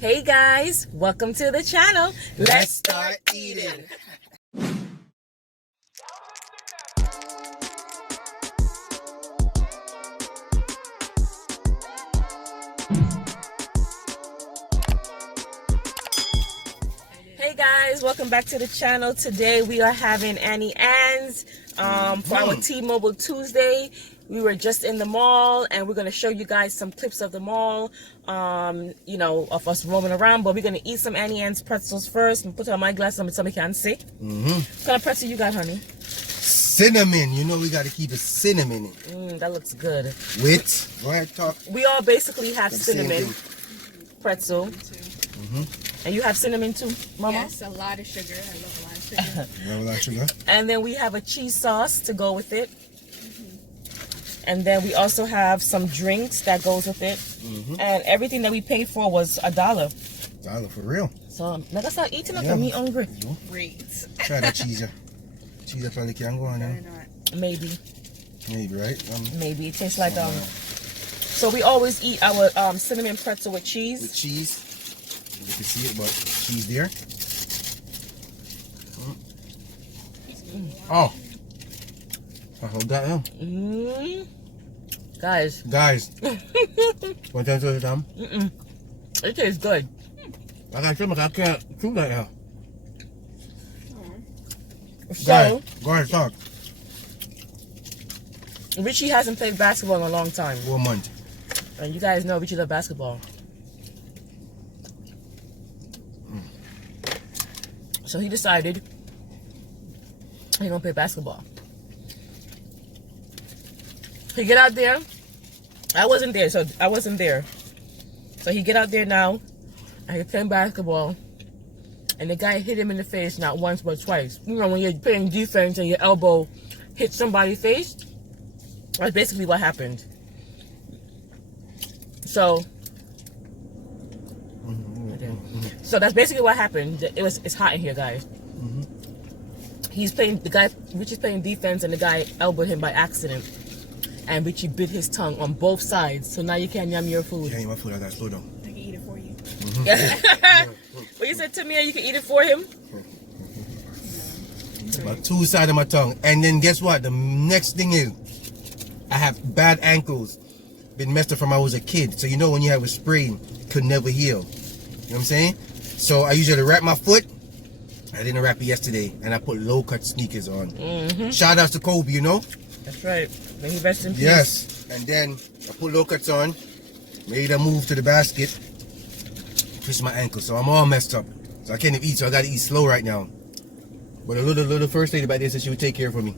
Hey guys, welcome to the channel. Let's start eating. Hey guys, welcome back to the channel. Today we are having Auntie Anne's for our T-Mobile Tuesday. We were just in the mall and we're going to show you guys some clips of the mall, you know, of us roaming around. But we're going to eat some Auntie Anne's pretzels first and put it on my glass so somebody can see. What kind of pretzel you got, honey? Cinnamon. You know we got to keep it cinnamon in. That looks good. With, go ahead, talk. We all basically have cinnamon pretzel. And you have cinnamon too, Mama? Yes, a lot of sugar. I love a lot of sugar. You have a lot of sugar? And then we have a cheese sauce to go with it. And then we also have some drinks that goes with it. And everything that we paid for was $1. $1 for real. So let us start eating up and me hungry. Great. Try that cheese. Cheese probably can go on now. Maybe. Maybe, right? Maybe. It tastes like so we always eat our cinnamon pretzel with cheese. With cheese. You can see it, but cheese there. Oh. I hold that now. Guys. Want to tell you something? It tastes good. I got something I can't chew that now. So, Go ahead, talk. Richie hasn't played basketball in a long time. 1 month. And you guys know Richie loves basketball. So he decided he's gonna play basketball. He get out there. I wasn't there. So he get out there now and he's playing basketball. And the guy hit him in the face not once but twice. You know when you're playing defense and your elbow hits somebody's face? That's basically what happened. So that's basically what happened. It's hot in here, guys. Richie's playing defense and the guy elbowed him by accident. And Richie bit his tongue on both sides. So now you can't yum your food. Yeah, my food, I got slow down. I can eat it for you. What you said to me, you can eat it for him? About 2 sides of my tongue. And then guess what? The next thing is, I have bad ankles. Been messed up from when I was a kid. So you know when you have a sprain, could never heal. You know what I'm saying? So I usually wrap my foot. I didn't wrap it yesterday. And I put low-cut sneakers on. Shout out to Kobe, you know? That's right. May he rest in peace. Yes. And then I put low-cuts on. Made a move to the basket. Twist my ankle. So I'm all messed up. So I can't even eat. So I got to eat slow right now. But a little first lady back there said she would take care of me.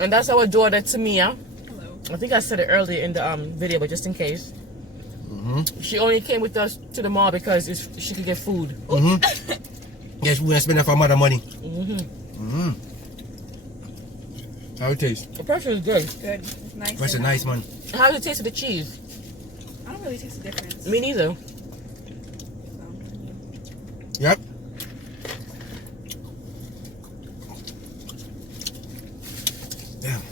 And that's our daughter, Tamia. Hello. I think I said it earlier in the video, but just in case. She only came with us to the mall because she could get food. Yes, we're going to spend that for mother money. How it taste? The pretzel is good. Good. It's nice. That's a nice one. How does it taste with the cheese? I don't really taste the difference. Me neither. Yep. Damn.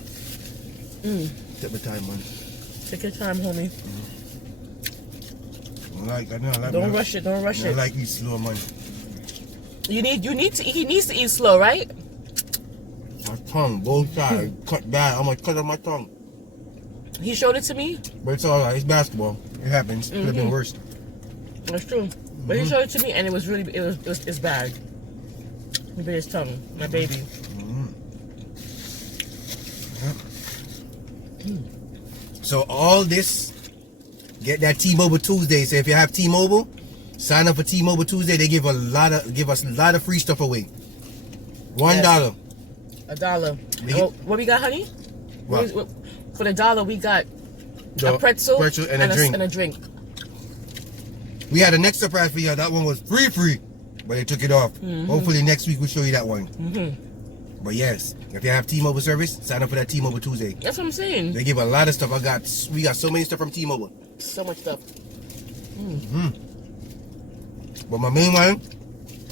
Take my time, man. Take your time, homie. Don't rush it. Don't rush I it. like eat slow, man. He needs to eat slow, right? My tongue, both sides, cut bad. I'm gonna cut off my tongue. He showed it to me. But it's all right. It's basketball. It happens. Could have been worse. That's true. But he showed it to me, and it's bad. He bit his tongue, my baby. So all this, get that T-Mobile Tuesday. So if you have T-Mobile, sign up for T-Mobile Tuesday. They give us a lot of free stuff away. $1. $1. What we got, honey? What? For the $1, we got a pretzel and a drink. We had a next surprise for you. That one was free, but they took it off. Hopefully next week we'll show you that one. But yes, if you have T-Mobile service, sign up for that T-Mobile Tuesday. That's what I'm saying. They give a lot of stuff. We got so many stuff from T-Mobile. So much stuff. But my main one,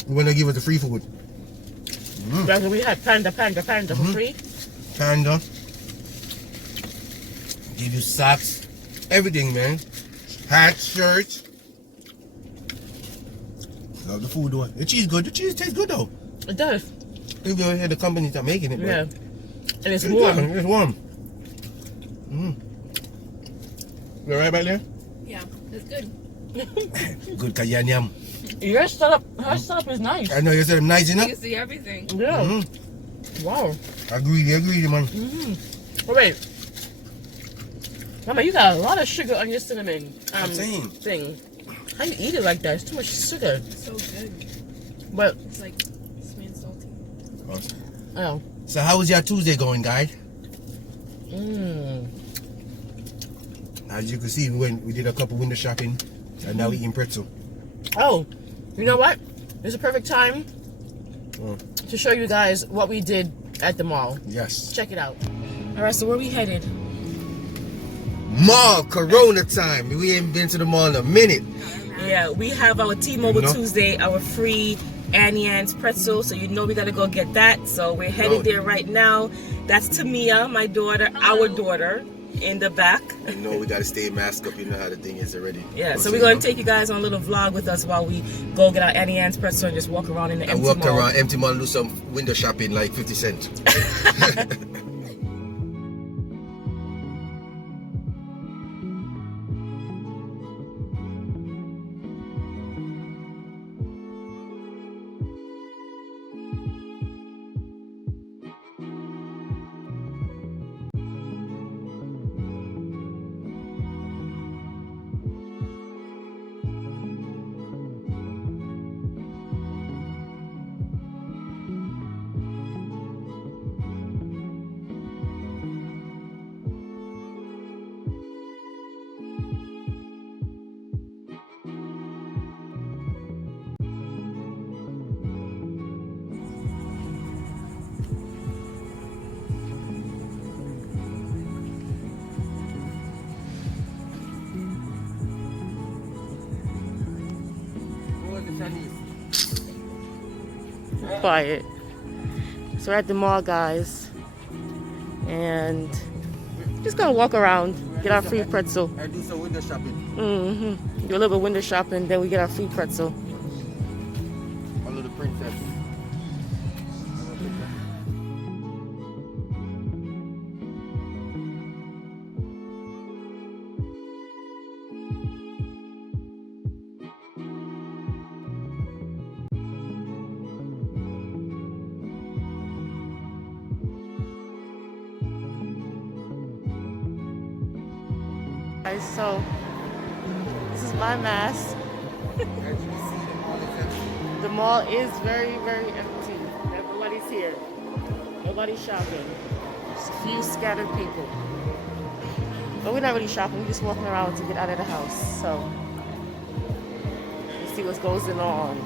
we want to give us the free food. That's what we had panda for free. Panda. Give you socks, everything, man. Hats, shirts. Love the food though. The cheese good. The cheese tastes good though. It does. If you had the companies that making it, Yeah. but And it's warm. good. It's warm. You alright back there? Yeah, that's good. Good kayanyam. Your setup is nice. I know you said I'm nice You enough. can see everything. Yeah. Wow. Agreed, man. Oh, wait. Mama, you got a lot of sugar on your cinnamon I'm saying. thing. How you eat it like that? It's too much sugar. It's so good. But, It's like sweet and salty. Awesome. oh. So how was your Tuesday going, guys? As you can see, we did a couple window shopping, and now we eating pretzel. Oh, you know what? It's a perfect time to show you guys what we did at the mall. Yes. Check it out. All right, so where we headed? Mall, Corona time. We ain't been to the mall in a minute. Yeah, we have our T-Mobile No. Tuesday, our free Annie Ann's pretzel. So you know we gotta go get that. So we're headed there right now. That's Tamia, my daughter, our daughter, in the back. You know we gotta stay masked up. You know how the thing is already. Yeah, so we're gonna take you guys on a little vlog with us while we go get our Annie Ann's pretzel and just walk around in the and empty walk mall. around empty mall, do some window shopping like 50 cents. Quiet. So we're at the mall, guys, and just gonna walk around, get our free pretzel. I do some window shopping. Do a little bit of window shopping, then we get our free pretzel. A little princess. Guys, so this is my mask. The mall is very, very empty. Everybody's here. Nobody's shopping. Just a few scattered people. But we're not really shopping. We're just walking around to get out of the house. So let's see what goes on.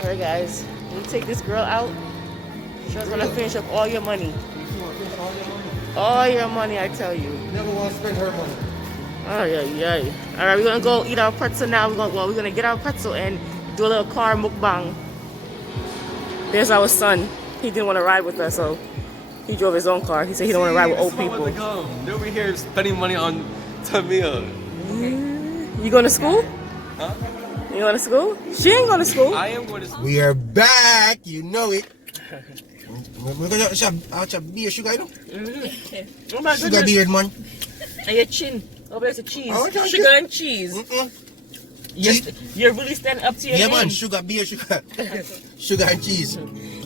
Alright guys, we take this girl out. She's gonna finish up all your money. All your money, I tell you. Never want to spend her money. Oh yeah. Alright, we're gonna go eat our pretzel now. We're gonna get our pretzel and do a little car mukbang. There's our son. He didn't want to ride with us, so He drove his own car. He said he don't want to ride with old people. They're over here spending money on Tamia. You going to school? Huh? You going to school? She ain't going to school. I am going to school. We are back, you know it. I'll chop beer sugar, you know? Oh my Sugar goodness. beard, man. And your chin. Over there's a cheese. Oh, okay. Sugar and cheese. You're really standing up to your name. Yeah, man. Sugar beer sugar. Sugar and cheese.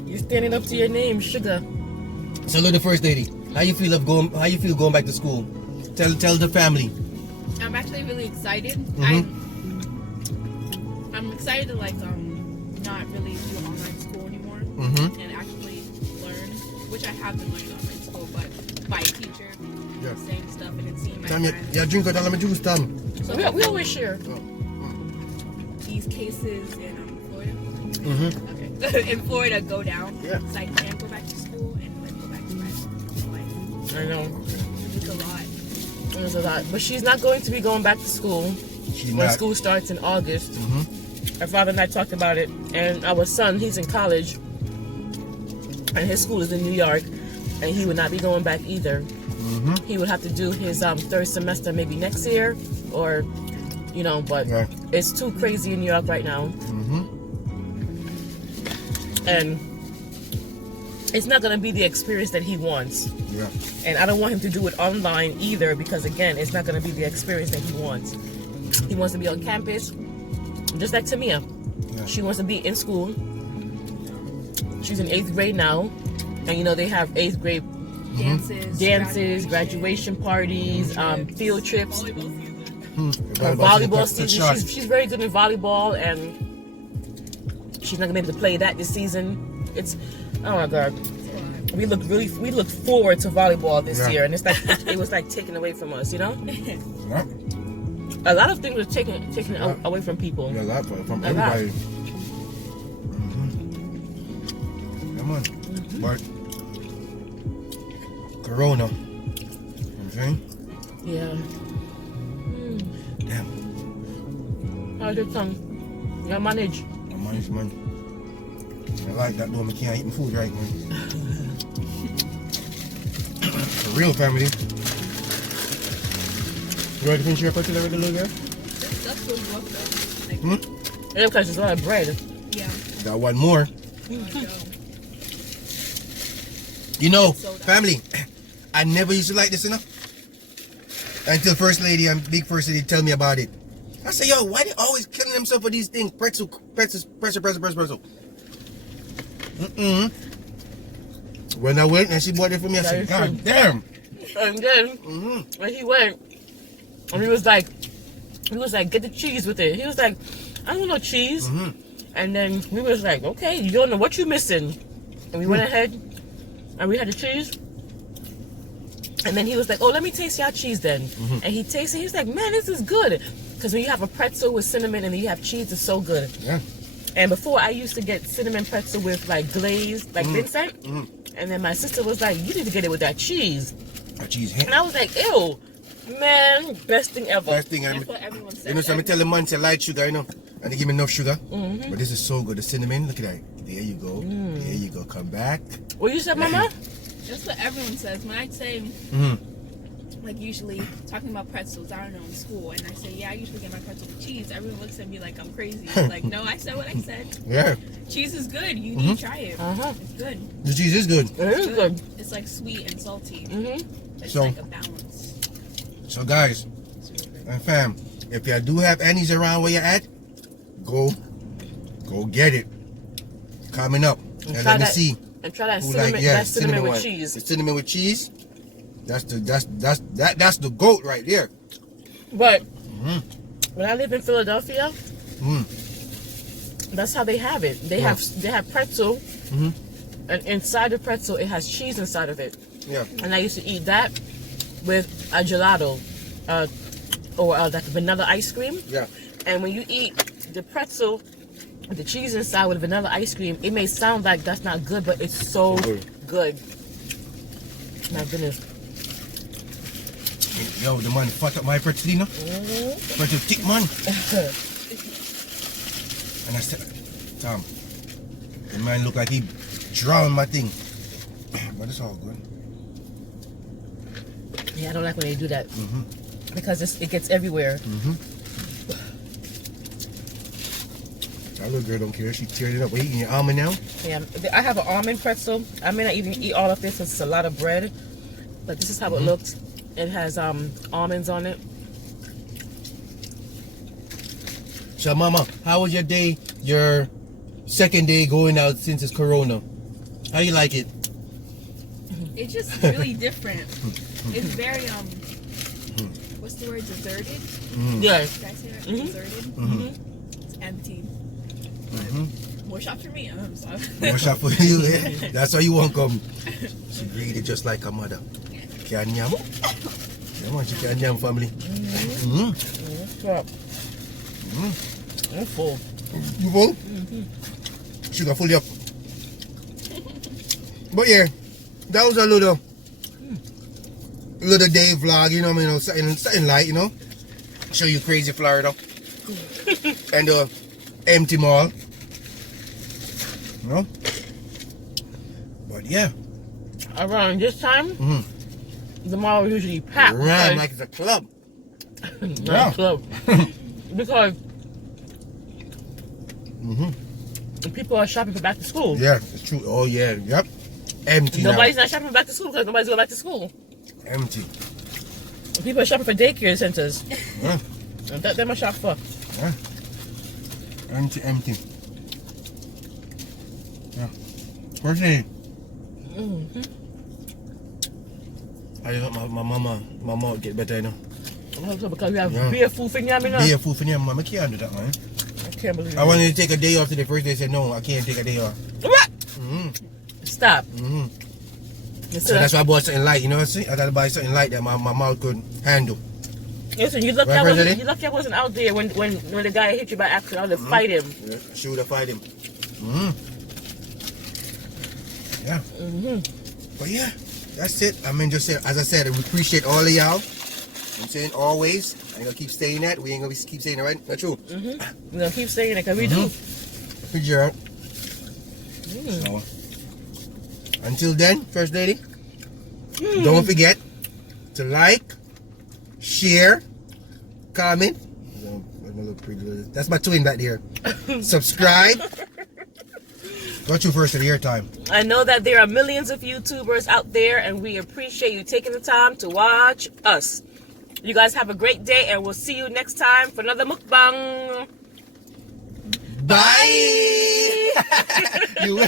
You're standing up to your name, sugar. So, look, the first lady. How you feel going back to school? Tell the family. I'm actually really excited. I'm excited to like not really do online school anymore and actually learn, which I have been learning online school, but by a teacher saying stuff and then seeing my friends. Yeah, drink out of my juice, Tom. So We always share. these cases in Florida. Okay. In Florida go down. Yeah. So I can go back to school and like go back to my life. I know. It's a lot. There's a lot. But she's not going to be going back to school when not. school starts in August. Her father and I talked about it. And our son, he's in college. And his school is in New York. And he would not be going back either. He would have to do his third semester maybe next year. Or, but it's too crazy in New York right now. And it's not going to be the experience that he wants. Yeah. And I don't want him to do it online either because, again, it's not going to be the experience that he wants. He wants to be on campus, just like Tamia. Yeah. She wants to be in school. She's in 8th grade now. And, they have 8th grade dances, graduation parties, field trips. Her volleyball season. She's very good in volleyball, and she's not going to be able to play that this season. Oh my God. We look forward to volleyball this year, and it's like it was like taken away from us, Yeah. A lot of things were taken away from people. Yeah, a lot from A lot. everybody. Come on. But Corona. You know what I'm saying? Yeah. Damn. How's your tongue? You manage? I manage, man. I like that though, I can't eat my food right, man. For real, family. You ready to finish your pretzel already, little girl? That's what you want though. Like, Yeah, because it's a lot of bread. yeah. Got one more. Family, I never used to like this, until First Lady and Big First Lady tell me about it. I say, yo, why they always killing themselves for these things? Pretzel. When I went and she bought it for me, I said, God damn. And then when he went, and he was like, get the cheese with it. He was like, I don't know cheese. And then we was like, okay, you don't know what you're missing. And we went ahead and we had the cheese. And then he was like, oh, let me taste your cheese then. And he tasted it. He was like, man, this is good. Because when you have a pretzel with cinnamon and then you have cheese, it's so good. Yeah. And before, I used to get cinnamon pretzel with like glaze, like Vincent. And then my sister was like, you need to get it with that cheese. That cheese, And I was like, ew. Man, best thing ever. Best thing That's ever. what everyone says. So I tell the man, say light sugar, and they give me enough sugar. But this is so good. The cinnamon, look at that. There you go. There you go. Come back. What you said, Mama? That's what everyone says. When I say, like usually talking about pretzels, I don't know, in school, and I say, yeah, I usually get my pretzel with cheese, everyone looks at me like I'm crazy. Like, no, I said what I said. Yeah. Cheese is good. You need to try it. It's good. The cheese is good. It is good. It's like sweet and salty. It's So- like a balance. So guys and fam, if you do have Annie's around where you're at, go get it. Coming up. And let me see. And try that who cinnamon, that cinnamon with one. cheese. The cinnamon with cheese. That's the goat right there. But when I lived in Philadelphia, that's how they have it. They have pretzel, and inside the pretzel it has cheese inside of it. Yeah. And I used to eat that with a gelato, or like vanilla ice cream. Yeah. And when you eat the pretzel with the cheese inside with vanilla ice cream, it may sound like that's not good, but it's so good. My goodness. Yo, the man fucked up my pretzel, Pretzel thick, man. And I said, Tom, the man look like he drowned my thing. but it's all good. Yeah, I don't like when they do that Mm-hmm. because it gets everywhere. Mm-hmm. That little girl don't care. She teared it up. What, you eating your almond now? Yeah, I have an almond pretzel. I may not even eat all of this because it's a lot of bread, but this is how it looks. It has almonds on it. So, Mama, how was your day? Your second day going out since it's Corona. How you like it? It's just really different. It's very what's the word? Deserted. Yeah. Did I say that? Deserted. It's empty. But more shop for me. I'm sorry. More shop for you, eh? That's why you won't come. She greedy just like her mother. Can yam? Come on, she can yam, family. Stop. I'm full. You full? Sugar full up. But yeah, that was a little day vlog, you know what I mean? Something light, you know? Show you crazy Florida. And empty mall. You know? But yeah. Around this time, the mall is usually packed. Right, like it's a club. Not a club. Because people are shopping for back to school. Yeah, it's true. Oh yeah, yep. Empty Nobody's now. not shopping for back to school because nobody's going back to school. Empty. People are shopping for daycare centers. Yeah. And that them a shop for. Yeah. Empty. Yeah. First day. I got my mama get better, you know. Also because we have beer food for yam, you know. Beer food for them, mama. I can't do that, man. I can't believe I it. wanted to take a day off today. First day, said no, I can't take a day off. What? Stop. So that's why I bought something light, you know what I'm saying? I gotta buy something light that my mouth could handle. Listen, you lucky I wasn't out there when the guy hit you by accident. I would have fight him. Yeah, she would have fight him. Yeah. But yeah, that's it. I mean, just say, as I said, we appreciate all of y'all. I'm saying always. I ain't gonna keep saying that. We ain't gonna keep saying it, right? That's true. We're gonna keep saying it because we do. Figure out. So, until then, First Lady, don't forget to like, share, comment. That's my twin back there. Subscribe. Got you first at the air time. I know that there are millions of YouTubers out there, and we appreciate you taking the time to watch us. You guys have a great day, and we'll see you next time for another mukbang. Bye. You.